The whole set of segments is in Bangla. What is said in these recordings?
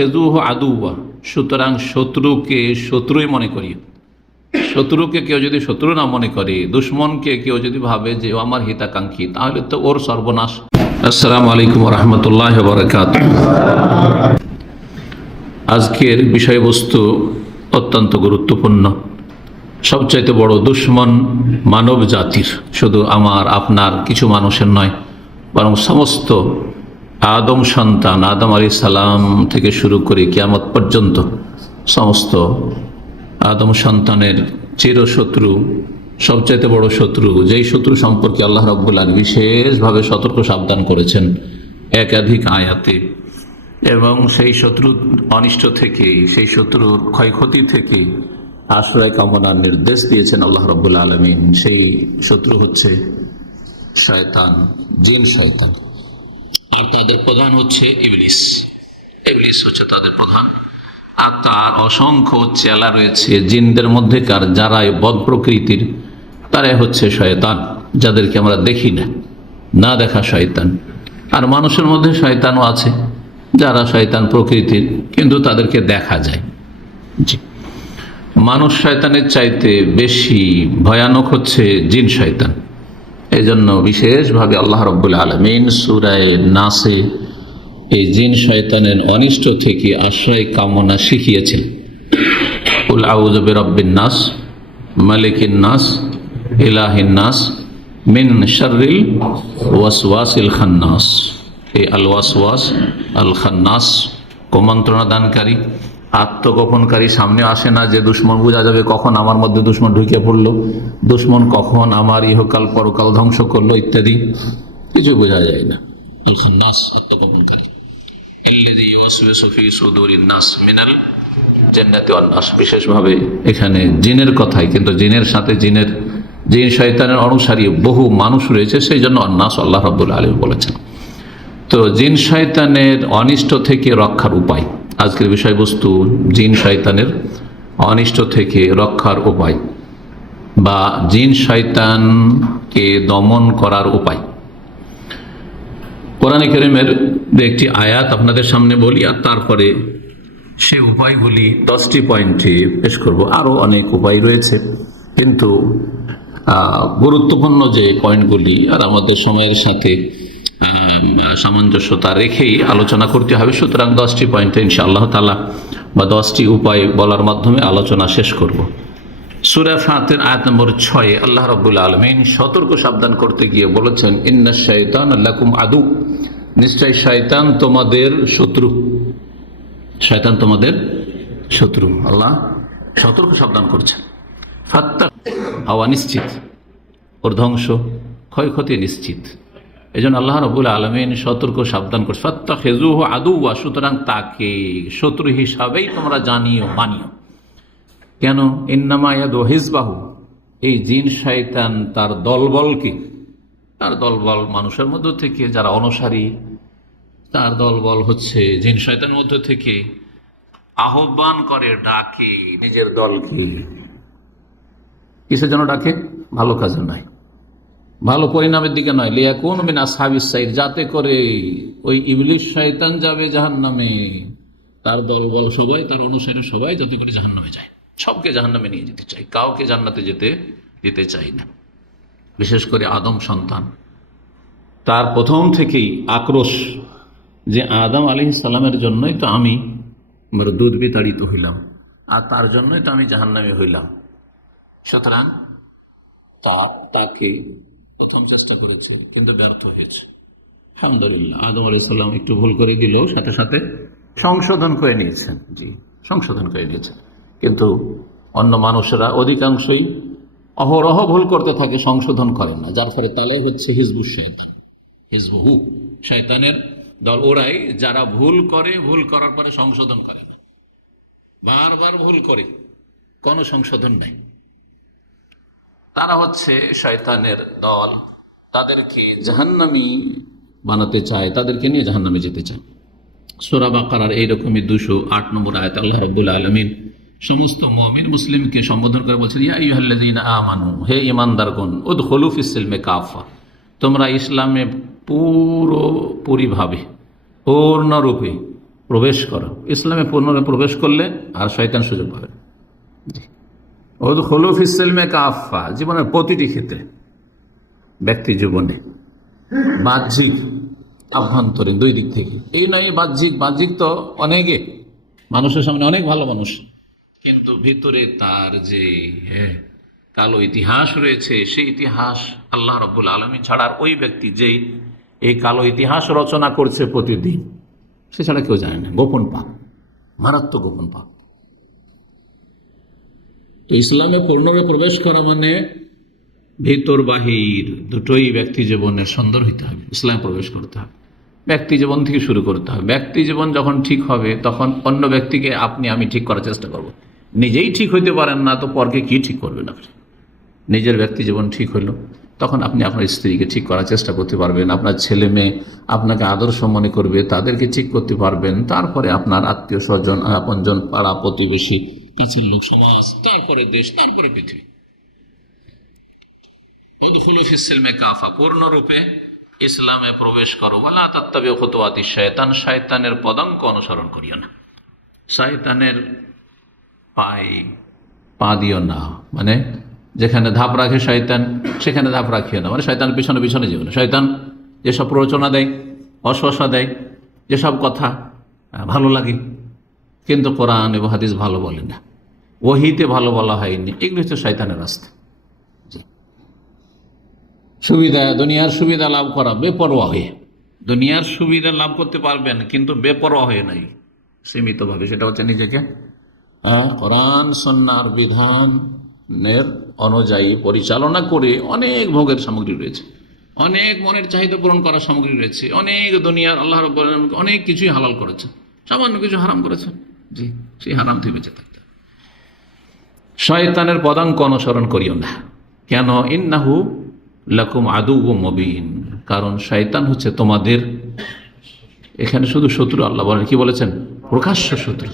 ফাত্তাখিযুহু আদুওয়া, সুতরাং শত্রুকে শত্রুই মনে করি। শত্রুকে কেউ যদি শত্রু না মনে করে, দুশ্মনকে কেউ যদি ভাবে যে ও আমার হিতাকাঙ্ক্ষী, তাহলে তো ওর সর্বনাশ। আসসালামু আলাইকুম ওয়া রাহমাতুল্লাহি ওয়া বারাকাতুহু। আজকের বিষয়বস্তু অত্যন্ত গুরুত্বপূর্ণ। সবচাইতে বড় দুশ্মন মানব জাতির, শুধু আমার আপনার কিছু মানুষের নয়, বরং সমস্ত আদম সন্তান, আদম আলাইহিস সালাম থেকে শুরু করে কিয়ামত পর্যন্ত সমস্ত আদম সন্তানের চিরশত্রু, সবচাইতে বড় শত্রু, যেই শত্রু সম্পর্কে আল্লাহ রাব্বুল আলামিন বিশেষভাবে সতর্ক সাবধান করেছেন একাধিক আয়াতে, এবং সেই শত্রুর অনিষ্ট থেকে, সেই শত্রুর ক্ষয়ক্ষতি থেকে আশ্রয় কামনার নির্দেশ দিয়েছেন আল্লাহ রাব্বুল আলামিন। সেই শত্রু হচ্ছে শয়তান, জিন শয়তান, আর তাদের প্রধান হচ্ছে ইবলিস। ইবলিস হচ্ছে তাদের প্রধান, আর তার অসংখ্য চেলা রয়েছে জিনদের মধ্যেকার, যারাই বদ প্রকৃতির, তারাই হচ্ছে শয়তান, যাদেরকে আমরা দেখি না, না দেখা শয়তান। আর মানুষের মধ্যে শয়তানও আছে, যারা শয়তান প্রকৃতির, কিন্তু তাদেরকে দেখা যায়। জি, মানুষ শয়তানের চাইতে বেশি ভয়ানক হচ্ছে জিন শয়তান। এই জন্য বিশেষভাবে আল্লাহ রাব্বুল আলামিন সূরা নাসে এই জিন শয়তানের অনিষ্ট থেকে আশ্রয় কামনা শিখিয়েছেন। কুল আউযু বিরাব্বিন নাস, মালিকিন নাস, ইলাহিন নাস, মিন শাররিল ওয়াসওয়াসিল খান্নাস। এই আল ওয়াসওয়াস আল খান্নাস, কুমন্ত্রণা দানকারী, আত্মগোপনকারী। সামনে আসে না যে দুশ্মন, বোঝা যাবে কখন আমার মধ্যে দুশ্মন ঢুকে পড়লো, দুশ্মন কখন আমার ইহকাল পরকাল ধ্বংস করলো ইত্যাদি, কিছু বোঝা যায় না। আল খান্নাস, আত্মগোপনকারী। আল্লাযী ইউওয়াসওয়িসু ফী সুদুরিন নাস মিনাল জান্নাতি ওয়ান নাস। বিশেষভাবে এখানে জিনের কথাই, কিন্তু জিনের সাথে জিন শয়তানের অনুসারী বহু মানুষ রয়েছে, সেই জন্য নাস আল্লাহ রাব্বুল আলামিন বলেছেন। তো জিন শয়তানের অনিষ্ট থেকে রক্ষার উপায়, আজকের বিষয়বস্তু জিন শয়তানের অনিষ্ট থেকে রক্ষার উপায়, বা জিন শয়তানকে দমন করার উপায়। কোরআনে কারীমের একটি আয়াত আপনাদের সামনে বলি, আর তারপরে সে উপায়গুলি 10টি পয়েন্টে পেশ করব। আরও অনেক উপায় রয়েছে, কিন্তু গুরুত্বপূর্ণ যে পয়েন্টগুলি আর আমাদের সময়ের সাথে সামঞ্জস্যতা রেখেই আলোচনা করতে হবে, সুতরাং 10টি পয়েন্টে ইনশাআল্লাহ তাআলা বা 10টি উপায় বলার মাধ্যমে আলোচনা শেষ করব। সূরা ফাতির আয়াত নম্বর 6 আল্লাহ রাব্বুল আলামিন সতর্ক সাবধান করতে গিয়ে বলেছেন, ইন্নাশ শাইতানা লাকুম আদু, নিশ্চয় শয়তান তোমাদের শত্রু। শয়তান তোমাদের শত্রু, আল্লাহ সতর্ক সাবধান করছেন। ফাত্তা হওয়া নিশ্চিত, ওর ধ্বংস ক্ষয়ক্ষতি নিশ্চিত। এই জন্য আল্লাহ রাব্বুল আলামিন সতর্ক সাবধান করছে, ফাত্তাখিযুহু আদুওয়া, সুতরাং তাকে শত্রু হিসাবেই তোমরা জানিও, মানিও। কেন? ইন্নামা ইয়াদু হিজবাহু, এই জিন শয়তান তার দলবলকে, তার দলবল মানুষের মধ্য থেকে যারা অনুসারী, তার দলবল হচ্ছে জিন শয়তানের মধ্য থেকে আহ্বান করে, ডাকে নিজের দলকে। কিসের জন্য ডাকে? ভালো কাজে নয়, ভালো পরিণামের দিকে নয়। লিয়াকুন মিন আসহাবিস সাইর, যাতে করে ওই ইবলিস শয়তান যাবে জাহান্নামে, তার দলবল সবাই, তার অনুসারী সবাই যাতে করে জাহান্নামে যায়। সবকে জাহান্নামে নিয়ে যেতে চাই, কাউকে জান্নাতে যেতে চাই না। বিশেষ করে আদম সন্তান, তার প্রথম থেকেই আক্রোশ যে আদম আলাইহিস সালামের জন্যই তো আমি দুধ বিতাড়িত হইলাম, আর তার জন্যই তো আমি জাহান্নামে হইলাম। সুতরাং তাকে প্রথম চেষ্টা করেছে, কিন্তু ব্যর্থ হয়েছে। আলহামদুলিল্লাহ, আদম আলাইহিস সালাম একটু ভুল করে দিলেও সাথে সাথে সংশোধন করে নিয়েছেন। জি, সংশোধন করে নিয়েছেন। কিন্তু অন্য মানুষেরা অধিকাংশই অহরহ ভুল করতে থাকে, সংশোধন করেন না, যার ফলে তালাই হচ্ছে হিজবুশ শয়তান, হিজবুহু, শয়তানের দল। ওরাই যারা ভুল করে, ভুল করার পরে সংশোধন করে না, বারবার ভুল করে, কোনো সংশোধন নেই, তারা হচ্ছে শয়তানের দল। তাদেরকে জাহান্নামী বানাতে চায়, তাদেরকে নিয়ে জাহান্নামে যেতে চায়। সূরা বাকারার এইরকমই 208 নম্বর আয়াতে আল্লাহ রাব্বুল আলামিন সমস্ত মুমিন মুসলিমকে সম্বোধন করে বলছেন, ইয়া আইয়ুহাল্লাযীনা আমানু, হে ঈমানদারগণ, উদখুলু ফিস সিলমি কাফা, তোমরা ইসলামে পুরোপুরিভাবে, পূর্ণরূপে প্রবেশ করো, ইসলামে পুনরায় প্রবেশ করলে আর শয়তান সুযোগ পাবে। হলো ফিসলমে কাফা, জীবনের প্রতিটি ক্ষেত্রে, ব্যক্তি জীবনে বাহ্যিক আভ্যন্তরীণ দুই দিক থেকে। এই নয় বাহ্যিক তো অনেকে মানুষের সামনে অনেক ভালো মানুষ, কিন্তু ভিতরে তার যে কালো ইতিহাস রয়েছে, সেই ইতিহাস আল্লাহ রাব্বুল আলামিন ছাড়া আর ওই ব্যক্তি যেই এই কালো ইতিহাস রচনা করছে প্রতিদিন, সে ছাড়া কেউ জানে না। গোপন পাপ, মারাত্মক গোপন পাপ। তো ইসলামে পূর্ণরূপে প্রবেশ করা মানে ভিতর বাহির দুটোই ব্যক্তি জীবনের সুন্দর হইতে হবে। ইসলামে প্রবেশ করতে হবে, ব্যক্তি জীবন থেকে শুরু করতে হবে। ব্যক্তি জীবন যখন ঠিক হবে তখন অন্য ব্যক্তিকে আমি ঠিক করার চেষ্টা করব। নিজেই ঠিক হইতে পারেন না তো পরকে কি ঠিক করবেন আপনি? নিজের ব্যক্তি জীবন ঠিক হইল, তখন আপনি আপনার স্ত্রীকে ঠিক করার চেষ্টা করতে পারবেন, আপনার ছেলে মেয়ে আপনাকে আদর্শ মনে করবে, তাদেরকে ঠিক করতে পারবেন। তারপরে আপনার আত্মীয় স্বজন, আপনজন, পাড়া প্রতিবেশী, পিছিয়ে লোক সমাজ, তারপরে দেশ, তারপরে পৃথিবী। পূর্ণরূপে ইসলামে প্রবেশ করো। ওয়ালা তাত্তাবিউ খুতুওয়াতিশ শায়তান, শয়তানের পদাঙ্ক অনুসরণ করিও না, শয়তানের পা দিও না। মানে যেখানে ধাপ রাখে শয়তান সেখানে ধাপ রাখিও না, মানে শয়তানের পিছনে পিছনে যেও না। শয়তান যেসব প্ররোচনা দেয়, অশ্বাসা দেয়, যেসব কথা ভালো লাগে কিন্তু কোরআন এবং হাদিস ভালো বলে না, ওহীতে ভালো বলা হয়নি, এগুলো হচ্ছে শয়তানের রাস্তা। সুবিধা, দুনিয়ার সুবিধা লাভ করা বেপরোয়া হয়ে, দুনিয়ার সুবিধা লাভ করতে পারবেন কিন্তু বেপরোয়া হয়ে নাই, সীমিতভাবে। সেটা হচ্ছে নিজেকে কোরআন সুন্নাহর বিধানের অনুযায়ী পরিচালনা করে। অনেক ভোগের সামগ্রী রয়েছে, অনেক মনের চাহিদা পূরণ করার সামগ্রী রয়েছে, অনেক দুনিয়ার আল্লাহ রাব্বুল আলামিন অনেক কিছুই হালাল করেছেন, সামান্য কিছু হারাম করেছেন। জি, সেই হারাম থেকে বেঁচে থাকতে। শয়তানের পদাঙ্ক অনুসরণ করিও না। কেন? ইন্নাহু লাকুম আদুউম মুবিন, কারণ শয়তান হচ্ছে তোমাদের, এখানে শুধু শত্রু আল্লাহ বলেন, কি বলেছেন? প্রকাশ্য শত্রু,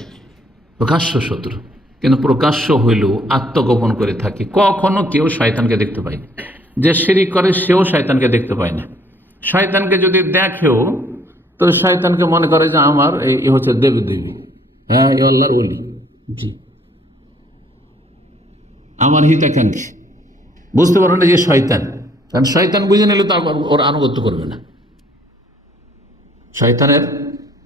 প্রকাশ্য শত্রু। কিন্তু প্রকাশ্য হইলেও আত্মগোপন করে থাকে। কখনো কেউ শয়তানকে দেখতে পায়নি, যে শিরিক করে সেও শয়তানকে দেখতে পায় না। শয়তানকে যদি দেখেও তো শয়তানকে মনে করে যে আমার এই হচ্ছে দেবী দেবী, হ্যাঁ এ আল্লাহর ওলি, জি আমার হিতাকাঙ্ক্ষী। বুঝতে পারো না যে শয়তান, কারণ শয়তান বুঝে নিলে তো ওর আনুগত্য করবে না। শয়তানের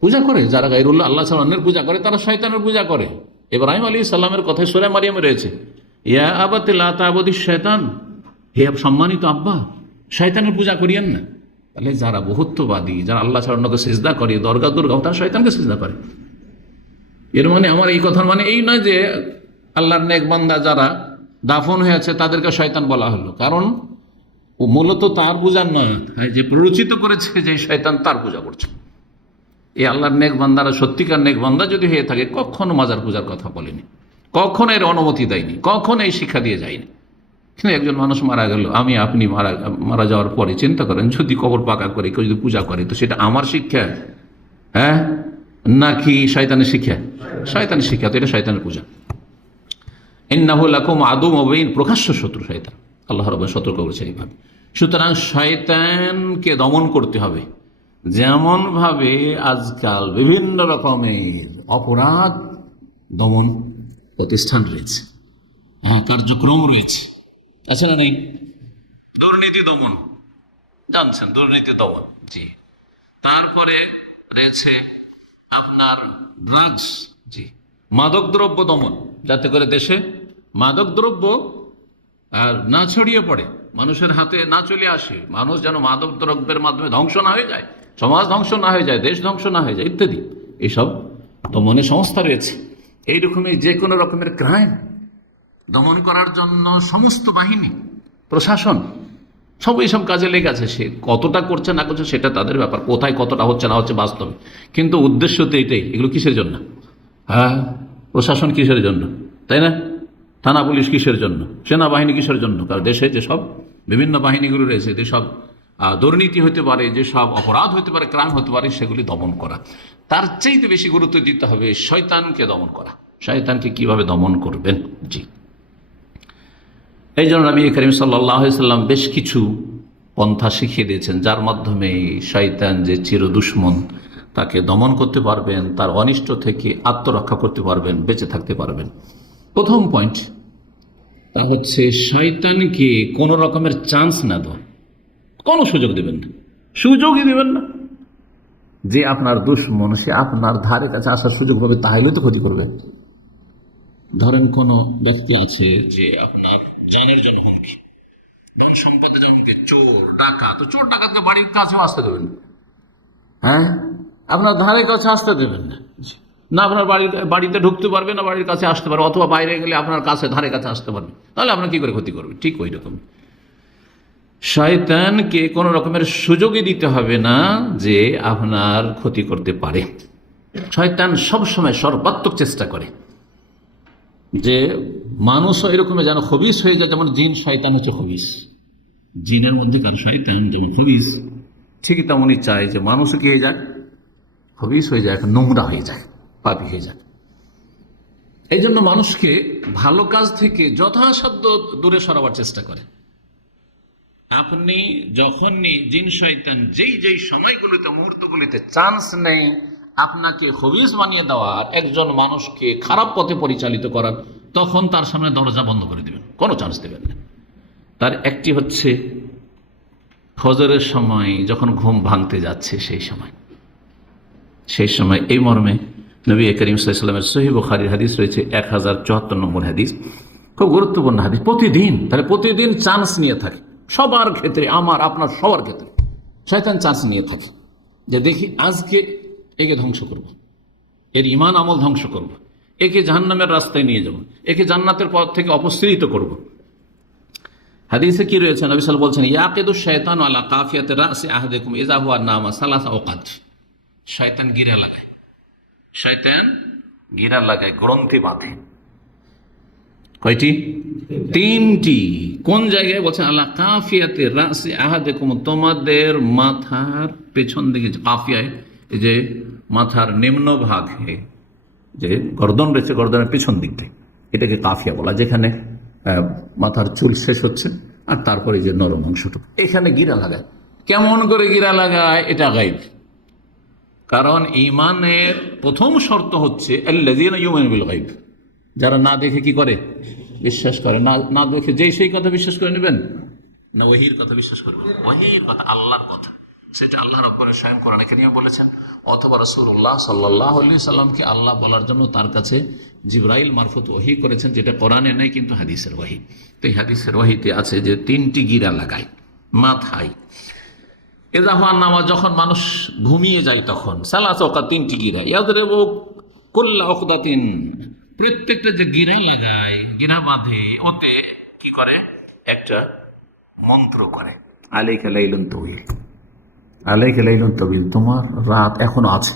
পূজা করে যারা, গায়রুল্লাহ আল্লাহ ছাড়া অন্যের পূজা করে, তারা শয়তানের পূজা করে। ইব্রাহিম আলাইহিস সালামের কথায় সূরা মারিয়ামে রয়েছে, ইয়া আবাতি লা তা'বুদিশ শয়তান, হে সম্মানিত আব্বা, শয়তানের পূজা করিয়েন না। তাহলে যারা বহুত্ববাদী, যারা আল্লাহ ছাড়া অন্যকে সিজদা করে, দরগা দুর্গা, তারা শয়তানকে সিজদা করে। এর মানে আমার এই কথার মানে এই নয় যে আল্লাহর নেক বান্দা যারা দাফন হয়ে আছে তাদেরকে শয়তান বলা হলো, কারণ ও মূলত তার পূজার নয়, যে প্ররোচিত করেছে যে শয়তান তার পূজা করছে। এই আল্লাহর নেক বান্দারা সত্যিকার নেক বান্দা যদি হয়ে থাকে কখনো মাজার পূজার কথা বলেনি, কখনো এর অনুমতি দেয়নি, কখনো এই শিক্ষা দিয়ে যায়নি। কিন্তু একজন মানুষ মারা গেল, আপনি মারা যাওয়ার পরে চিন্তা করেন, যদি কবর পাকা করে কেউ যদি পূজা করে তো সেটা আমার শিক্ষা, হ্যাঁ নাকি শয়তানের শিক্ষা? শয়তানের শিক্ষা, তো এটা শয়তানের পূজা। ইন্নাহু লাকুম আদুউম মুবিন, প্রকাশ্য শত্রু শয়তান, আল্লাহ রাব্বুল সতর্ক করেছেন এইভাবে। সুতরাং শয়তানকে দমন করতে হবে। যেমন ভাবে আজকাল বিভিন্ন রকমের অপরাধ দমন প্রতিষ্ঠান রয়েছে, কার্যক্রম রয়েছে, আছে না নেই? দুর্নীতি দমন, জানছেন দুর্নীতি দমন, জি। তারপরে রয়েছে আপনার ড্রাগস, জি, মাদক দ্রব্য দমন, যাতে করে দেশে মাদক দ্রব্য আর না ছড়িয়ে পড়ে, মানুষের হাতে না চলে আসে, মানুষ যেন মাদক দ্রব্যের মাধ্যমে ধ্বংস না হয়ে যায়, সমাজ ধ্বংস না হয়ে যায়, দেশ ধ্বংস না হয়ে যায় ইত্যাদি। এইসব দমনের সংস্থা রয়েছে। এইরকমই যে কোনো রকমের ক্রাইম দমন করার জন্য সমস্ত বাহিনী, প্রশাসন সব এইসব কাজে লেগে আছে। সে কতটা করছে না করছে সেটা তাদের ব্যাপার, কোথায় কতটা হচ্ছে না হচ্ছে বাস্তবে, কিন্তু উদ্দেশ্য তো এটাই। এগুলো কিসের জন্য? হ্যাঁ, প্রশাসন কিসের জন্য, তাই না? থানা পুলিশ কিসের জন্য? সেনাবাহিনী কিসের জন্য? কারণ দেশে যেসব বিভিন্ন বাহিনীগুলো রয়েছে, যেসব দুর্নীতি হতে পারে, যেসব অপরাধ হতে পারে, ক্রাইম হতে পারে, সেগুলি দমন করা। তার চাইতে বেশি গুরুত্ব দিতে হবে শয়তানকে দমন করা। শয়তানকে কিভাবে দমন করবেন? জি, এই জন্য নবী করিম সাল্লাল্লাহু আলাইহি সাল্লাম বেশ কিছু পন্থা শিখিয়ে দিয়েছেন, যার মাধ্যমে শয়তান যে চির দুশ্মন, তাকে দমন করতে পারবেন, তার অনিষ্ট থেকে আত্মরক্ষা করতে পারবেন, বেঁচে থাকতে পারবেন। প্রথম পয়েন্ট তা হচ্ছে শয়তানকে কোনো রকমের চান্স না দাও, কোনো সুযোগ দেবেন না, সুযোগই দেবেন না। যে আপনার দুশমন সে আপনার ধারে কাছে আসার সুযোগ পাবে, তাহলে তো ক্ষতি করবে। ধরেন কোনো ব্যক্তি আছে যে আপনার জানের জন্য হুমকি, ধন সম্পদের জন্য হুমকি, চোর ডাকাত, তো চোর ডাকাতকে বাড়ির কাছেও আসতে দেবেন না, হ্যাঁ, আপনার ধারে কাছে আসতে দেবেন না, না আপনার বাড়িতে ঢুকতে পারবে না, বাড়ির কাছে আসতে পারবে, অথবা বাইরে গেলে আপনার কাছে ধারে কাছে আসতে পারবে, তাহলে আপনার কি করে ক্ষতি করবে? ঠিক ওই রকম শয়তানকে কোন রকমের সুযোগই দিতে হবে না যে আপনার ক্ষতি করতে পারে। শয়তান সবসময় সর্বাত্মক চেষ্টা করে যে মানুষও এরকম যেন খবিস হয়ে যায়, যেমন জিন শয়তান হচ্ছে খবিস, জিনের মধ্যেকার শয়তান যেমন খবিস, ঠিকই তেমনই চায় যে মানুষও কি হয়ে যায়, খবিস হয়ে যায়, নোংরা হয়ে যায়, পাপী হয়ে যায়। এই জন্য মানুষকে ভালো কাজ থেকে যথাসাধ্য দূরে সরাবার চেষ্টা করে। আপনি যখনই জিন শয়তান যেই সময়গুলিতে, মুহূর্তগুলিতে চান্স নেই আপনাকে খবিস বানিয়ে দেওয়ার, একজন মানুষকে খারাপ পথে পরিচালিত করার, তখন তার সামনে দরজা বন্ধ করে দেবেন, কোনো চান্স দেবেন না। তার একটি হচ্ছে ফজরের সময় যখন ঘুম ভাঙতে যাচ্ছে সেই সময় এই মর্মে নবী করিম সাল্লাল্লাহু আলাইহি ওয়াসাল্লামের সহিহ বুখারীর হাদিস রয়েছে 1074 নম্বর হাদিস, খুব গুরুত্বপূর্ণ হাদিস। প্রতিদিন চান্স নিয়ে থাকে, সবার ক্ষেত্রে, আমার আপনার সবার ক্ষেত্রে শয়তান চান্স নিয়ে থাকে যে দেখি আজকে একে ধ্বংস করব, এর ঈমান আমল ধ্বংস করব, একে জাহান্নামের রাস্তায় নিয়ে যাব, একে জান্নাতের পথ থেকে অপসৃত করব। হাদিসে কি রয়েছে? নবী সাল্লাল্লাহু আলাইহি ওয়াসাল্লাম বলছেন, ইয়াকিদু শাইতানু আলা কাফিয়াতি রাসি আহাদিকুম ইযা হুয়া নামা সালাসা ওয়াকাত। শয়তান গিরা লাগায়, গ্রন্থি বাঁধে। কয়টি? 3টি। কোন জায়গায় বলছেন? আলা কাফিয়াতি রাসি আহাদিকুম, তোমাদের মাথার পেছন দিকে, কাফিয়ায় এই যে মাথার নিম্ন ভাগে যে গর্দন রয়েছে, গর্দনের পেছন দিক থেকে, এটাকে কাফিয়া বলা, যেখানে মাথার চুল শেষ হচ্ছে আর তারপরে যে নরম অংশটুকু, এখানে গিরা লাগায়। কেমন করে গিরা লাগায়? এটা গায়ব। কারণ ঈমানের প্রথম শর্ত হচ্ছে আল্লাযীনা ইউমিনুনা বিল গায়ব, যারা না দেখে কি করে? বিশ্বাস করে। না দেখে যেই সেই কথা বিশ্বাস করে নেবেন না, ওহীর কথা বিশ্বাস করবে, ওহীর কথা, আল্লাহর কথা, সেটা আল্লাহ রাব্বুল স্বয়ং কোরআনে কারীমে বলেছেন, অথবা রাসূলুল্লাহ সাল্লাল্লাহু আলাইহি সাল্লামকে আল্লাহ বলার জন্য তার কাছে জিবরাইল মারফত ওহী করেছেন, যেটা কোরআনে নেই কিন্তু হাদিসের ওহী। তো এই হাদিসের ওহীতে আছে যে 3টি গিরা লাগায় মাথায়। এযা হুয়া নামা, যখন মানুষ ঘুমিয়ে যায় তখন, সালাসা ওয়াকাত, 3টি গিরা, ইয়াদরিবু কুল্লা উকদাতিন, প্রত্যেকটা যে গিরা লাগায়, গিরা বাঁধে, ওতে কি করে? একটা মন্ত্র করে, আলাইকা লাইলুন তাওয়িল, আলাইকা লাইলুন তাওয়িল, তোমার রাত এখনো আছে,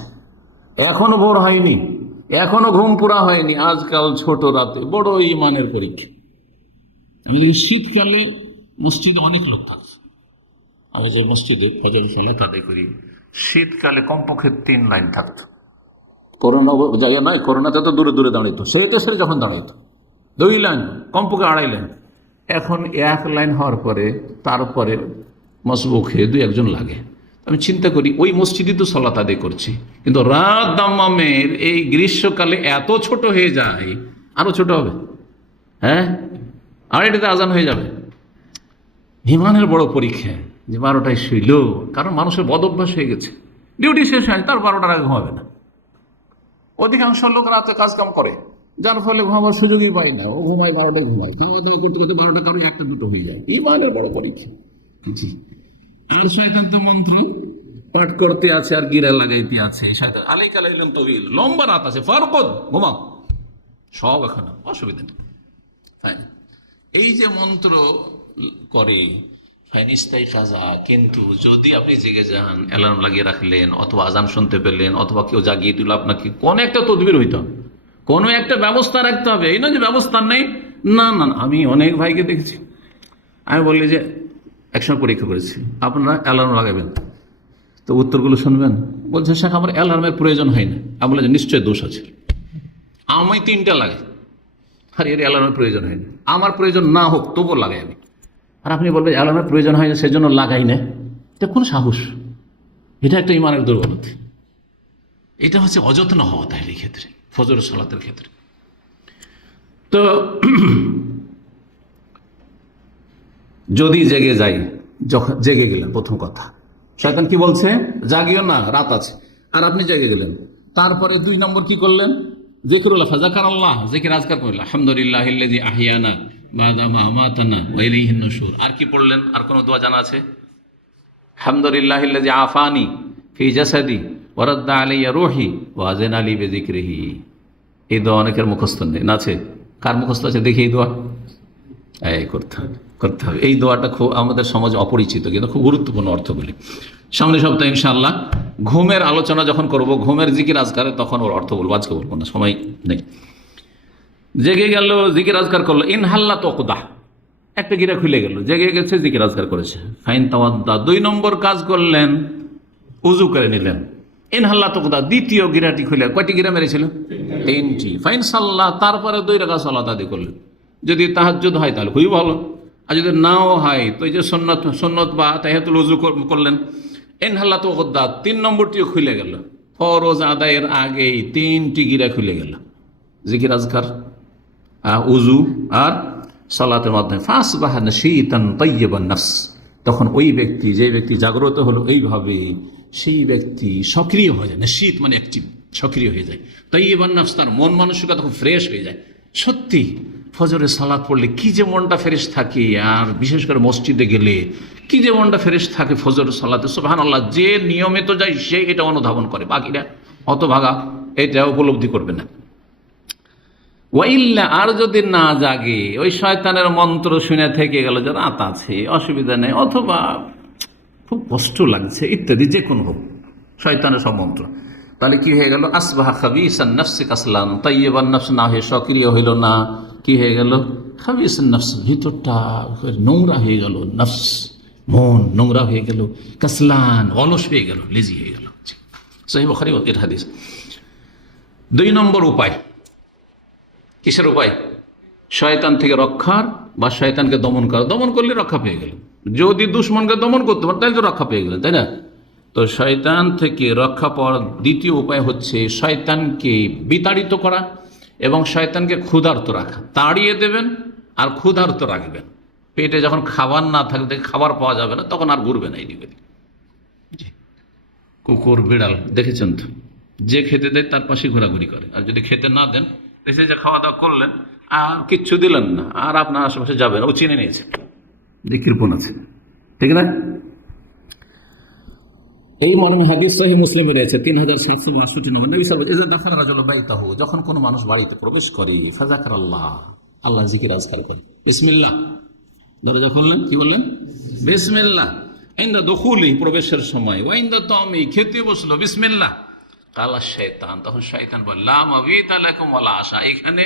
এখনো ভোর হয়নি, এখনো ঘুম পুরা হয়নি, আজকাল ছোট রাতে বড় ঈমানের পরীক্ষা। শীতকালে মসজিদে অনেক লোক থাকে, আমি যে মসজিদে ফজর সালাত আদায় করি, শীতকালে কমপক্ষে 3 লাইন থাকতো। করোনা জায়গা নয়, করোনাতে তো দূরে দূরে দাঁড়াইতো, সেটা যখন দাঁড়াইতো 2 লাইন, কমপক্ষে 2.5 লাইন। এখন 1 লাইন হওয়ার পরে তারপরে মসবুকে 2-1 লাগে। আমি চিন্তা করি, ওই মসজিদে তো সালাত আদায় করছি, কিন্তু রাত দাম্মামের এই গ্রীষ্মকালে এত ছোট হয়ে যায়, আরো ছোট হবে, হ্যাঁ, 2:30-তে আজান হয়ে যাবে। ঈমানের বড় পরীক্ষা যে 12টায় শুইল, কারণ মানুষের বদ অভ্যাস হয়ে গেছে, ডিউটি শেষ হয় তার 12টার আগে ঘুমাবে না। অধিকাংশ লোক রাতে কাজ কাম করে, যার ফলে ঘুমাবার সুযোগই পায় না, ও ঘুমায় 12টায়, ঘুমায়, খাওয়া দাওয়া করতে করতে 12টা, কারণ 1-2 হয়ে যায়। ঈমানের বড় পরীক্ষা। জি, আর শয়তান তো মন্ত্র পাঠ করতে আছে আর গিরা লাগাইতে আছে। শয়তান আলাইকা লাইলুন তাওয়িল, লম্বা রাত আছে, ফারকুদ, ঘুমাও, সব এখন অসুবিধা নেই। এই যে মন্ত্র করে, কিন্তু যদি আপনি জেগে যান, অ্যালার্ম লাগিয়ে রাখলেন, অথবা আজান শুনতে পেলেন, অথবা কেউ জাগিয়ে দিল আপনাকে, কোন একটা তদবির হইতে হবে, কোনো একটা ব্যবস্থা রাখতে হবে। এই না যে ব্যবস্থা নেই, না না, আমি অনেক ভাইকে দেখেছি। আমি বললি যে একসময় পরীক্ষা করেছি, আপনারা অ্যালার্ম লাগাবেন তো উত্তরগুলো শুনবেন, বলছে শেখ আমার অ্যালার্মের প্রয়োজন হয় না। আমি বললাম যে নিশ্চয় দোষ আছে, আমি 3টা লাগাই, আর এর অ্যালার্মের প্রয়োজন হয় না, আমার প্রয়োজন না হোক তবুও লাগাই আমি। আর আপনি বলবেন অ্যালার্মের প্রয়োজন হয় না সেজন্য লাগাই না, এটা কোন সাহস? এটা একটা ঈমানের দুর্বলতা। এটা হচ্ছে অযত্ন হওয়া তাহলে এই ক্ষেত্রে, ফজর সালাতের ক্ষেত্রে। তো যদি জেগে যাই, যখন জেগে গেলেন, প্রথম কথা শয়তান কি বলছে, জাগিও না, রাত আছে, আর আপনি জেগে গেলেন। তারপরে 2 নম্বর কি করলেন, যিকরুল্লাহ, ফাযাকার আল্লাহ, যিকির আজকার করলেন, আলহামদুলিল্লাহিল্লাযী আহইয়ানা বা'দা মা আমাতানা ওয়া ইলাইহিন নুশুর। আর কি পড়লেন, আর কোন দোয়া জানা আছে? আলহামদুলিল্লাহিল্লাযী আফানি ফি জাসাদি ওয়া রাদ্দা আলাইয়া রূহি ওয়া আযানা লি বিযিকরিহি। এই দোয়া অনেকের মুখস্থ নেই, না আছে? কার মুখস্থ আছে দেখি এই দোয়া? এই করতে হবে। এই দোয়াটা খুব আমাদের সমাজে অপরিচিত, কিন্তু খুব গুরুত্বপূর্ণ অর্থগুলি। সামনের সপ্তাহে ইনশাআল্লাহ ঘুমের আলোচনা যখন করব, ঘুমের জিকির আজকারে, তখন ওর অর্থ বলবো, আজকে বলবো না, সময় নেই। জেগে গেল, জিকির আজকার করলো, ইনহাল্লা তকদাহ, একটা গিরা খুলে গেল, জেগে গেছে, জিকির আজকার করেছে। ফাইন তাওয়াদ্দা, 2 নম্বর কাজ করলেন, উজু করে নিলেন। ইনহাল্লা তকদা, দ্বিতীয় গিরাটি খুলে, কয়টি গিরা মেরেছিল? 3টি। ফাইন সাল্লাহ, তারপরে 2 রাকাত সালাত আদায় করলেন। যদি তাহাজ্জুদ হয় তাহলে খুবই ভালো, আর যদি নাও হয় তো এই যে সুন্নত বা তাহিয়াতুল উযু করলেন। ইনহাল্লা তকদা, 3 নম্বরটিও খুলে গেল, ফরজ আদায়ের আগেই 3টি গিরা খুলে গেল, জিকির আজকার, উজু আর সালাতের মাধ্যমে। ফাসবাহা নাশীতান তাইয়্যিবান নাফস, তখন ওই ব্যক্তি, যে ব্যক্তি জাগ্রত হলো এইভাবে, সেই ব্যক্তি সক্রিয় হয়ে যায়। নাশীত মানে অ্যাক্টিভ, সক্রিয় হয়ে যায়। তাইয়্যিবান নাফস, তার মন মানসিকতা খুব ফ্রেশ হয়ে যায়। সত্যি ফজরের সালাত পড়লে কি যে মনটা ফ্রেশ থাকে, আর বিশেষ করে মসজিদে গেলে কি যে মনটা ফ্রেশ থাকে ফজরের সালাতে, সুবহানাল্লাহ। যে নিয়মিত যায় সে এটা অনুধাবন করে, বাকিরা অত ভাগা এটা উপলব্ধি করবে না। ওয়াইল্লা, আর যদি না জাগে, ওই শয়তানের মন্ত্র শুনে থেকে গেল যে রাত আছে, অসুবিধা নেই, অথবা খুব কষ্ট লাগছে ইত্যাদি, যে কোনো হোক শয়তানের সব মন্ত্র, তাহলে কি হয়ে গেল, আসবাহা খাবিসান নাফসি কাসলান তাইয়্যিবান নাফস না হয়ে সক্রিয় হইল না, কি হয়ে গেল, খাবিসান নাফস, ভিতরটা নোংরা হয়ে গেল, নফস মন নোংরা হয়ে গেল, কাসলান অলস হয়ে গেল, লেজি হয়ে গেল। সহিহ বুখারী এর হাদিস। 2 নম্বর উপায়, কিসের উপায়? শয়তান থেকে রক্ষার, বা শয়তানকে দমন করা। দমন করলে রক্ষা পেয়ে গেলেন। যদি দুশ্মনকে দমন করতে পারেন তাহলে তো রক্ষা পেয়ে গেলেন, তাই না? তো শয়তান থেকে রক্ষা পাওয়ার দ্বিতীয় উপায় হচ্ছে শয়তানকে বিতাড়িত করা এবং শয়তানকে ক্ষুধার্ত রাখা। তাড়িয়ে দেবেন আর ক্ষুধার্ত রাখবেন। পেটে যখন খাবার না থাকবে, খাবার পাওয়া যাবে না, তখন আর ঘুরবে না এইদিকে। কুকুর বিড়াল দেখেছেন তো, যে খেতে দেয় তার পাশে ঘোরাঘুরি করে, আর যদি খেতে না দেন, এসে যে খাওয়া দাওয়া করলেন আর কিচ্ছু দিলেন না, আর আপনার আশেপাশে যাবেন, ও চিনে নিয়েছে যে কৃপণ আছে, ঠিক না? এই মর্মে হাদিস সহিহ মুসলিমে রয়েছে 3762 নম্বর। নবী সাল্লাল্লাহু আলাইহি ওয়াসাল্লাম দাখালা রাজুলুন বাইতাহু, যখন কোন মানুষ বাড়িতে প্রবেশ করে, ফাযাকার আল্লাহ, আল্লাহ জিকির আজকার করে, বিসমিল্লাহ, দরজা খুললেন, কি বললেন? বিসমিল্লাহ। ইনদা দুখুলি, প্রবেশের সময়, ওয়া ইনদা তামি, খেতে বসলো, বিসমিল্লাহ। কালা শয়তান, তখন শয়তান বলে, লা মাবিতা লাকুম ওয়ালা আশা, এখানে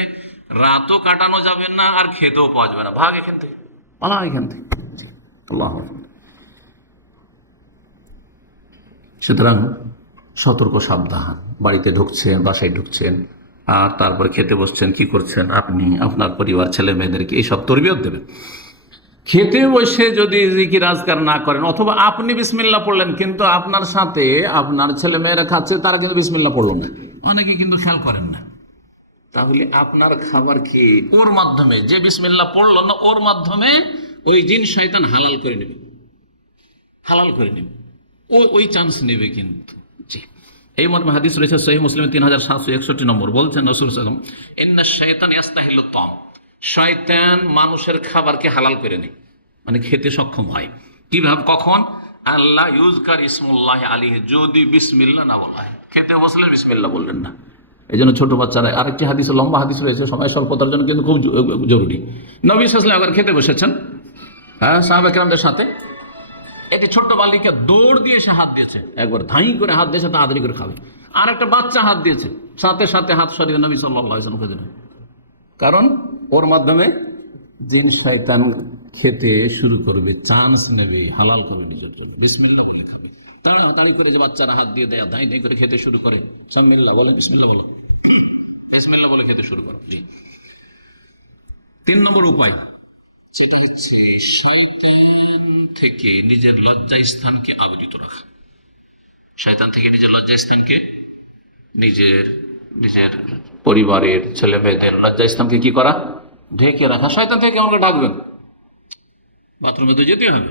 রাতও কাটানো যাবে না আর খেতেও পাওয়া যাবে না, ভাগ এখান থেকে, পালা এখান থেকে। আল্লাহু আকবার। সুতরাং সতর্ক, সাবধান। বাড়িতে ঢুকছেন, বাসায় ঢুকছেন, আর তারপরে খেতে বসছেন, কি করছেন আপনি, আপনার পরিবার, ছেলে মেয়েদেরকে এইসব তরবিয়ত দেবেন। খেতে বসে যদি জিকির আজকার না করেন, অথবা আপনি বিসমিল্লাহ পড়লেন কিন্তু আপনার সাথে আপনার ছেলে মেয়েরা খাচ্ছে, তারা কিন্তু বিসমিল্লাহ পড়লো না, অনেকে কিন্তু খেয়াল করেন না, তাহলে আপনার খাবার কি ওর মাধ্যমে, যে বিসমিল্লাহ পড়লো না ওর মাধ্যমে ওই জিন শয়তান হালাল করে নেবে, হালাল করে নেবে, ওই চান্স নেবে কিন্তু। জি, এই মর্মে হাদিস রয়েছে সহিহ মুসলিমে 3761 নম্বর। বলছেন রাসূল সাল্লাল্লাহু আলাইহি ওয়াসাল্লাম, ইন্না শাইতান ইস্তাহিল্লু তাম, শয়তান মানুষের খাবারকে হালাল করে নেয়, মানে খেতে সক্ষম হয়। কিভাবে, কখন? আল্লাহ ইউজকার ইসমুল্লাহ আলাইহি, যদি বিসমিল্লাহ না বলা হয়, খেতে বসলেন বিসমিল্লাহ বললেন না। এই জন্য ছোট বাচ্চারা, আরেকটি হাদিস, লম্বা হাদিস রয়েছে, সময় স্বল্পতার জন্য কিন্তু খুব জরুরি। নবী সাল্লাল্লাহু আলাইহি ওয়াসাল্লাম আবার খেতে বসেছেন, হ্যাঁ, সাহাবা কেরামদের সাথে। একটি ছোট্ট বালিকা দৌড় দিয়ে এসে হাত দিয়েছে, একবার ধাই করে হাত দিয়েছে, তাড়াতাড়ি করে খাবে। আর একটা বাচ্চা হাত দিয়েছে, সাথে সাথে হাত সরিয়ে নবী সাল্লাল্লাহু আলাইহি ওয়াসাল্লাম দিলেন, কারণ ওর মাধ্যমে জিন শয়তান খেতে শুরু করবে, চান্স নেবে, হালাল করে নিজের জন্য, বিসমিল্লাহ বলে খাবে। তাড়াতাড়ি করে যে বাচ্চারা হাত দিয়ে দেয়, ধাই ধাই করে খেতে শুরু করে, সামিল্লাহ বলে, বিসমিল্লাহ বলো, বিসমিল্লাহ বলে খেতে শুরু করে। 3 নম্বর উপায়, যেটা হচ্ছে শয়তান থেকে নিজের লজ্জাস্থানকে আবৃত রাখা। শয়তান থেকে নিজের লজ্জাস্থানকে নিজের নিজের পরিবারের ছেলে মেয়েদের লজ্জাস্থানকে কি করা, ঢেকে রাখা। শয়তান থেকে আমাকে ডাকবেন, বাথরুমে তো যেতে হবে,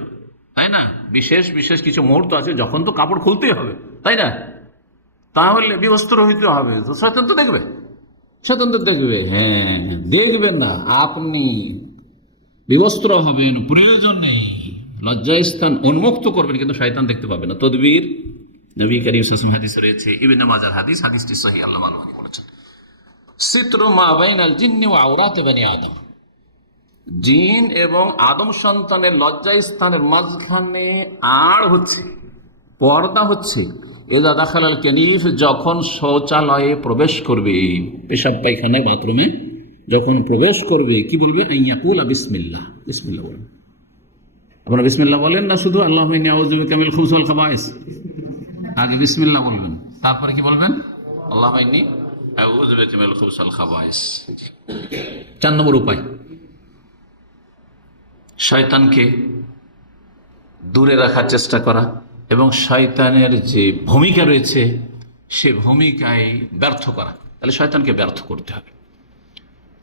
তাই না? বিশেষ বিশেষ কিছু মুহূর্ত আছে যখন তো কাপড় খুলতেই হবে, তাই না? তাহলে বিবস্ত্র হইতে হবে, তো শয়তান তো দেখবে, শয়তান তো দেখবে। হ্যাঁ, দেখবেন না, আপনি বিবস্ত্র হবেন, প্রয়োজন নেই, লজ্জাস্থান উন্মুক্ত করবেন, কিন্তু শয়তান দেখতে পাবে না। তদবির নবী করিম সাল্লাল্লাহু আলাইহি ওয়াসাল্লাম হাদিস রয়েছে, ইবনে মাজার হাদিস, হাদিসটি সহিহ, আল্লাহ আলমানি বলেছেন, সিতরু মা বাইনাল জিন্নি ওয়া আওরাত বানি আদম, জিন এবং আদম সন্তানের লজ্জাস্থানের মাঝখানে আড় হচ্ছে, পর্দা হচ্ছে, এদা দাখালাল কানিফ, যখন শৌচালয়ে প্রবেশ করবে, পেশাব পায়খানায় বাথরুমে যখন প্রবেশ করবে, কি বলবে? ইয়াকুলা বিসমিল্লাহ, বিসমিল্লাহ বলেন। আপনারা বিসমিল্লাহ বলেন না শুধু আল্লাহুম্মা ইন্নী আউযু বিকা মিনাল খুবুসি ওয়াল খাবায়েস? আগে বিসমিল্লাহ বলবেন, তারপরে কি বলবেন? আল্লাহুম্মা ইন্নী আউযু বিকা মিনাল খুবুসি ওয়াল খাবায়েস। 4 নম্বর উপায়, শয়তানকে দূরে রাখার চেষ্টা করা এবং শয়তানের যে ভূমিকা রয়েছে সে ভূমিকায় ব্যর্থ করা। তাহলে শয়তানকে ব্যর্থ করতে হবে।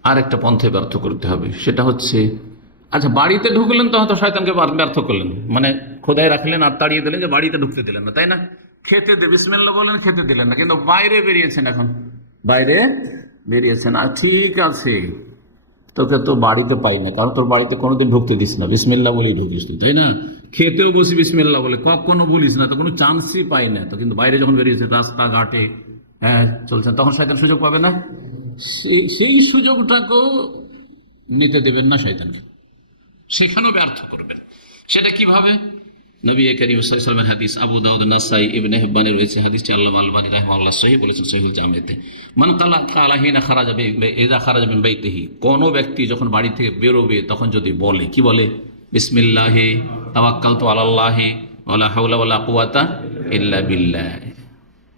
আর একটা পন্থে ব্যর্থ করতে হবে, সেটা হচ্ছে, আচ্ছা বাড়িতে ঢুকলেন তো হয়তো শয়তানকে ব্যর্থ করলেন, মানে খোদায় রাখলেন আর তাড়িয়ে দিলেন যে বাড়িতে ঢুকতে দিলেন না, তাই না? খেতে দে বিসমিল্লাহ বলেন, খেতে দিলেন না, কিন্তু বাইরে বেরিয়েছেন, এখন বাইরে বেরিয়েছেন, আর ঠিক আছে তোকে তো বাড়িতে পাই না, কারণ তোর বাড়িতে কোনোদিন ঢুকতে দিস না, বিসমিল্লাহ বলেই ঢুকিস তুই, তাই না? খেতেও বসি বিসমিল্লাহ বলে, কখনো বলিস না, তো কোনো চান্সই পাই না, তো কিন্তু বাইরে যখন বেরিয়েছে রাস্তাঘাটে, হ্যাঁ চলছেন, তখন শয়তান সুযোগ পাবে না, সেই সুযোগটাকেও নিতে দেবেন না শয়তানকে, সেখানেও ব্যর্থ করবেন। সেটা কিভাবে? নবী করিম সাল্লাল্লাহু আলাইহি ওয়াসাল্লামের হাদিস, আবু দাউদ, নাসাই, ইবনে হিব্বানে রয়েছে হাদিসটি, আল্লামা আলবানী রাহিমাহুল্লাহ সহিহ বলেছেন সহিহুল জামিতে, মান কালা হিনা খারাজা ইযা খারাজা মিন বাইতিহি, কোন ব্যক্তি যখন বাড়ি থেকে বেরোবে তখন যদি বলে, কি বলে? বিসমিল্লাহি তাওয়াক্কালতু আলাল্লাহি ওয়ালা হাওলা ওয়ালা কুওয়াতা ইল্লা বিল্লাহ।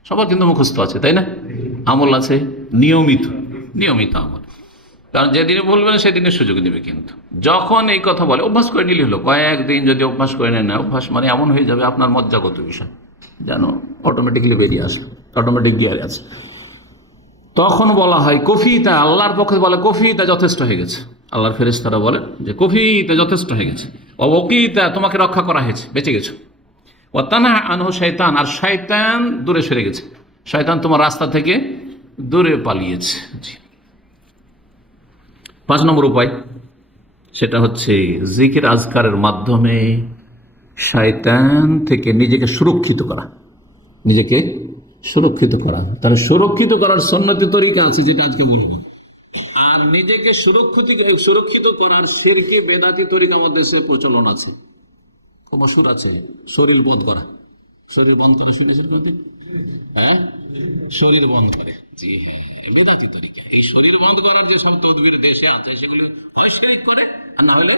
সবার কিন্তু মুখস্থ আছে, তাই না? আমল আছে, নিয়মিত আমল, কারণ যেদিনে বলবেন সেদিনের সুযোগ নেবে। কিন্তু যখন এই কথা বলে, অভ্যাস করে নিলে হলো, কয়েকদিন যদি অভ্যাস করে নেন না, অভ্যাস মানে এমন হয়ে যাবে আপনার মজ্জাগত বিষয়, যেন অটোমেটিক্যালি বেরিয়ে আসে, অটোমেটিক গিয়ারে আছে। তখন বলা হয় কফিতা, আল্লাহর পক্ষে বলে কফিতা, যথেষ্ট হয়ে গেছে। আল্লাহর ফেরেশতারা বলে যে কফিতা, যথেষ্ট হয়ে গেছে। অবকিতা, তোমাকে রক্ষা করা হয়েছে, বেঁচে গেছো। ও তানা আনহু শয়তান, আর শয়তান দূরে সরে গেছে, শয়তান তোমার রাস্তা থেকে দূরে পালিয়েছে। 5 নম্বর উপায়, সেটা হচ্ছে জিকির আজকারের মাধ্যমে শয়তান থেকে নিজেকে সুরক্ষিত করা, নিজেকে সুরক্ষিত করা। তাহলে সুরক্ষিত করার সুন্নতি তরিকা আছে, যেটা আজকে বলবো। আর নিজেকে সুরক্ষিত করার শিরকি বেদাতি তরিকা আমাদের দেশে প্রচলন আছে, খুব মশহুর আছে। শরীর বন্ধ করা, শরীর বন্ধ করা শুনেছেন? হ্যাঁ, শরীর বন্ধ করে, জি বেদাতি তরিকা। এই শরীর বন্ধ করার যে সব তদবির দেশে আছে, সেগুলো হয় শিরক করে, আর না হলে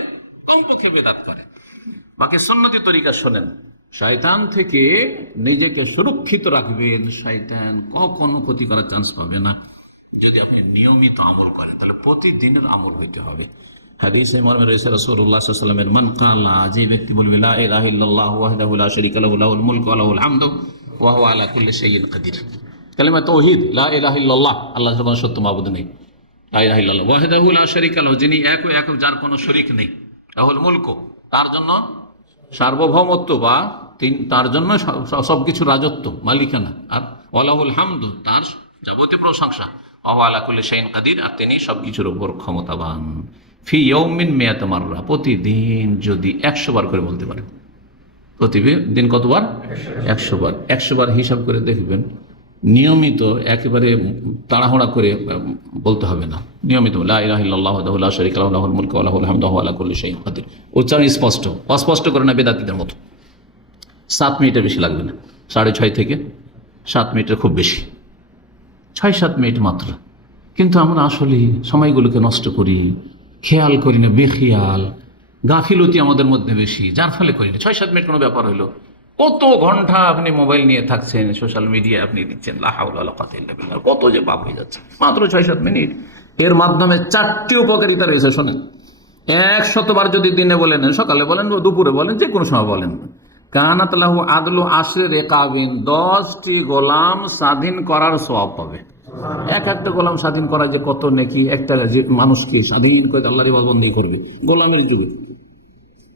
কমপক্ষে বেদাত করে। বাকি সুন্নতি তরিকা শোনেন। শয়তান থেকে নিজেকে সুরক্ষিত রাখবেন, শয়তান কখনো ক্ষতি করার চান্স পাবে না যদি আপনি নিয়মিত আমল করেন। তাহলে প্রতিদিনের আমল হইতে হবে। হাদিসে মর্মে রয়েছে রাসূলুল্লাহ সাল্লাল্লাহু আলাইহি ওয়াসাল্লামের, মান কালা, যে ব্যক্তি বলবে লা ইলাহা ইল্লাল্লাহু ওয়াহদাহু লা শারীকা লাহু লাহুল মুলকু ওয়া লাহুল হামদু ওয়া হুয়া আলা কুল্লি শাইইন কাদির। কালিমা তাওহীদ, লা ইলাহা ইল্লাল্লাহ, আল্লাহ ছাড়া কোনো সত্য মাবুদ নেই। লা ইলাহা ইল্লাল্লাহ ওয়াহদাহু লা শারীকা লাহু, যিনি এক, যার কোনো শরীক নেই। লাহুল মুলকু, তার জন্য সার্বভৌমত্ব, বা তার জন্য সবকিছু রাজত্ব, মালিকানা। আর ওয়া লাহুল হামদু, তার যাবতীয় প্রশংসা। ওয়া হুয়া আলা কুল্লি শাইইন কাদির, আর তিনি সবকিছুর উপর ক্ষমতাবান। ফি ইয়াউমিন মিয়াত মাররা, প্রতিদিন যদি 100 বার করে বলতে পারেন। প্রতিদিন কতবার? 100 বার। 100 বার হিসাব করে দেখবেন, নিয়মিত, একেবারে তাড়াহুড়া করে বলতে হবে না, নিয়মিত লা ইলাহা ইল্লাল্লাহু ওয়াহদাহু লা শারীকা লাহু লাহুল মুলকু ওয়া লাহুল হামদু ওয়া হুয়া আলা কুল্লি শাইইন কাদির। উচ্চারণ স্পষ্ট, অস্পষ্ট করে না বেদাতীদের মতো। 7 মিনিটের বেশি লাগবে না, 6.5 থেকে 7 মিনিটের খুব বেশি, 6-7 মিনিট মাত্র। কিন্তু আমরা আসলে সময়গুলোকে নষ্ট করি, খেয়াল করি না, বেখেয়াল, গাফিলতি আমাদের মধ্যে বেশি, যার ফলে করি না। 6-7 মিনিট কোনো ব্যাপার হইলো, কত ঘন্টা আপনি মোবাইল নিয়ে থাকছেন, সোশ্যাল মিডিয়ায় আপনি দিচ্ছেন, লা হাওলা ওয়ালা কুওয়াতা ইল্লা বিল্লাহ, কত যে পাপ হয়ে যাচ্ছে মাত্র 6-7 মিনিট। এর মাধ্যমে 4টি উপকারিতা রয়েছে, শোনেন। 100 বার যদি দিনে বলেন, সকালে বলেন, দুপুরে বলেন, যে কোনো সময় বলেন, কানাত লাহু আদলু আশরি রিকাবিন, 10টি গোলাম স্বাধীন করার সওয়াব পাবে। একটা গোলাম স্বাধীন করা যে কত নেকি, একটা যে মানুষকে স্বাধীন করে আল্লাহর ইবাদতবন্দেগী করবে গোলামের যুগে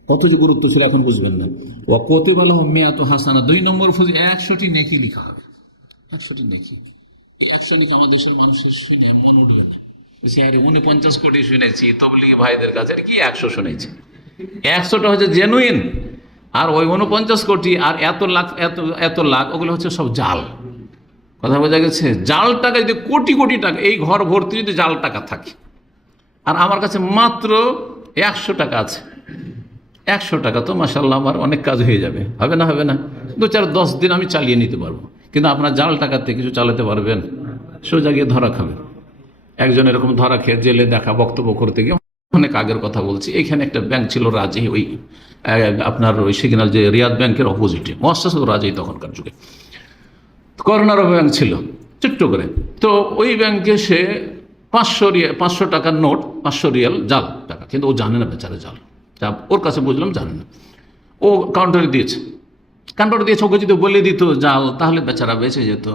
কত যে গুরুত্ব ছিল এখন বুঝবেন না। ওয়া কুতিবা লাহু মিয়াতু হাসানা, 2 নম্বর ফজি 100টি নেকি লেখা হবে। 100টি নেকি, এই 100 নেকি আমাদের দেশের মানুষের শুনে মন উঠবে না। আরে 49 কোটি শুনেছি তবলিগি ভাইদের কাছে, কি 100 শুনেছি? 100টা হচ্ছে জেনুইন, আর ওই 49 কোটি আর এত লাখ এত লাখ ওগুলো হচ্ছে সব জাল। কথা বোঝা গেছে? জাল টাকা যদি কোটি কোটি টাকা, এই ঘর ভর্তি যদি জাল টাকা থাকে, আর আমার কাছে মাত্র 100 টাকা আছে, 100 টাকা তো মাশাআল্লাহ আমার অনেক কাজ হয়ে যাবে। হবে না? হবে না? 2-4-10 দিন আমি চালিয়ে নিতে পারবো। কিন্তু আপনার জাল টাকাতে কিছু চালাতে পারবেন? সোজা গিয়ে ধরা খাবেন। একজন এরকম ধরা খেয়ে জেলে দেখা বক্তব্য করতে গিয়ে, অনেক আগের কথা বলছি, এখানে একটা ব্যাংক ছিল রাজি, ওই আপনার ওই সিগন্যাল যে রিয়াদ ব্যাংকের অপোজিটে মহাশাস রাজি, তখনকার যুগে করোনার ব্যাংক ছিল ছোট্ট করে। তো ওই ব্যাংকে সে 500 টাকার নোট, 500 রিয়াল জাল টাকা, কিন্তু ও জানে না বেচারা জাল, ওর কাছে বুঝলাম জানে না। ও কাউন্টারে দিয়েছে, ওকে যদি বলে দিত জাল, তাহলে বেচারা বেঁচে যেত।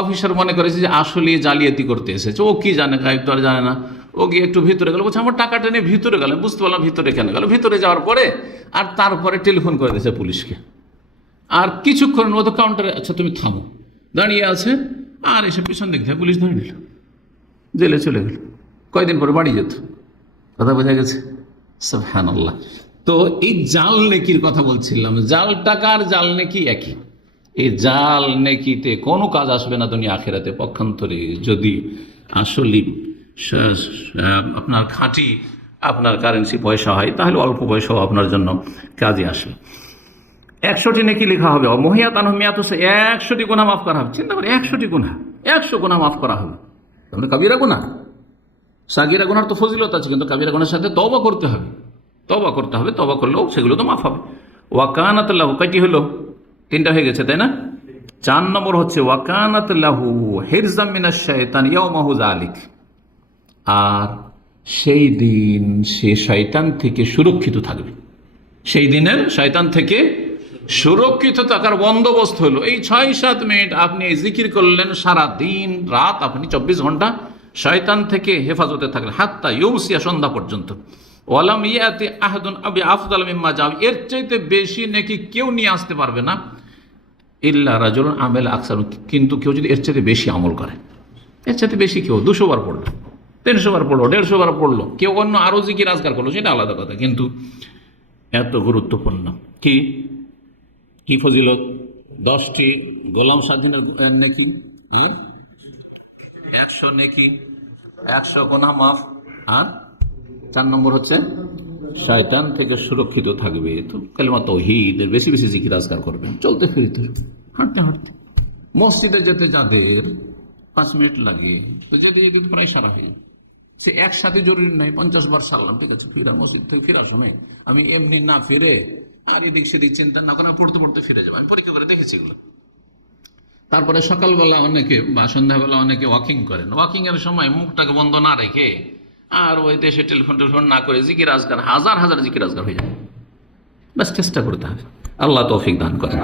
অফিসার মনে করেছে যে আসলে জালিয়াতি করতে এসেছে, ও কি জানে, গায়েব তো আর জানে না। ও গিয়ে একটু ভিতরে গেল, বলছে আমার টাকাটা নিয়ে ভিতরে গেল, বুঝতে পারলাম ভিতরে কেন গেল। ভিতরে যাওয়ার পরে আর তারপরে টেলিফোন করে দিয়েছে পুলিশকে। আর কিছুক্ষণ ও তো কাউন্টারে, আচ্ছা তুমি থামো, দাঁড়িয়ে আছে, আর এসে পিছন দিক থেকে পুলিশ ধরে নিল, জেলে চলে গেল। কয়দিন পরে বাড়ি যেত। কথা বোঝা গেছে? সুবহানাল্লাহ। তো এই জাল নেকির কথা বলছিলাম, জাল টাকার জাল নেকি একই। এই জাল নেকিতে কোনো কাজ আসবে না দুনিয়া আখেরাতে, পক্ষান্তরে যদি আসলে আপনার খাঁটি আপনার কারেন্সি পয়সা হয়, তাহলে অল্প পয়সাও আপনার জন্য কাজে আসবে। 100টি নেকি লেখা হবে। মহিয়াত আনহমিয়াত, 100টি গুনাহ মাফ করা হবে। চিন্তা করে 100টি গুনাহ, 100 গুনাহ মাফ করা হবে। তাহলে কাবিরা গুনাহ, সাগিরা গুনার তো ফজিলত আছে, কিন্তু কাবিরা গুনার সাথে তওবা করতে হবে। তওবা করলেও সেগুলো তো মাফ হবে। ওয়াকানাত লাহু, কয়টি হলো? 3টা হয়ে গেছে, তাই না? 4 নম্বর হচ্ছে ওয়াকানাত লাহু হিরজাম মিনাশ শাইতান ইয়াওমাহু যালিক, আর সেই দিন সে শয়তান থেকে সুরক্ষিত থাকবে। সেই দিনের শয়তান থেকে সুরক্ষিত থাকার বন্দোবস্ত হলো এই 6-7 মিনিট আপনি জিকির করলেন, সারা দিন রাত আপনি 24 ঘন্টা শয়তান থেকে হেফাজতে থাকলেন, হাত্তা ইউমসিয়া, সন্ধ্যা পর্যন্ত। ওয়ালাম ইয়াতি আহাদুন আবি আফদাল মিম্মা যা, এর চাইতে বেশি নাকি কেউ নিয়ে আসতে পারবে না, ইল্লা রাজুলুন আমেল আকসার, কিন্তু কেউ যদি এর চাইতে বেশি আমল করে, এর চাইতে বেশি, কেউ 200 বার পড়লো, 300 বার পড়লো, 150 বার পড়লো, কেউ অন্য আরো জিকির আজকার করলো, সেটা আলাদা কথা। কিন্তু এত গুরুত্বপূর্ণ কি ফজিলত? 10টি গোলাম স্বাধীনের নেকি, 100 নেকি, 100 গুনাহ মাফ, আর 4 নম্বর হচ্ছে শয়তান থেকে সুরক্ষিত থাকবে। তো কালিমা তাওহীদের বেশি বেশি জিকির আজকার করবেন, চলতে ফিরতে, হাঁটতে হাঁটতে। মসজিদে যেতে যাদের 5 মিনিট লাগে, তো যেতে যেতে প্রায় সারা হয়ে, সে একসাথে জরুরি নয় 50 বার সারলাম, ঠিক আছে, ফিরা মসজিদ থেকে ফেরার সময় আমি এমনি না ফিরে আর এদিক সেদিক চিন্তা না করে পড়তে পড়তে ফিরে যাবো। আমি পরীক্ষা করে দেখেছি এগুলো। তারপরে সকালবেলা অনেকে বা সন্ধ্যাবেলা অনেকে ওয়াকিং করেন, ওয়াকিং এর সময় মুখটাকে বন্ধ না রেখে আর ওই দেশে টেলিফোন না করে জিকির আজকার, হাজার হাজার জিকির আজকার হয়ে যাবে। ব্যাস চেষ্টা করতে হবে। আল্লাহ তৌফিক দান করেন।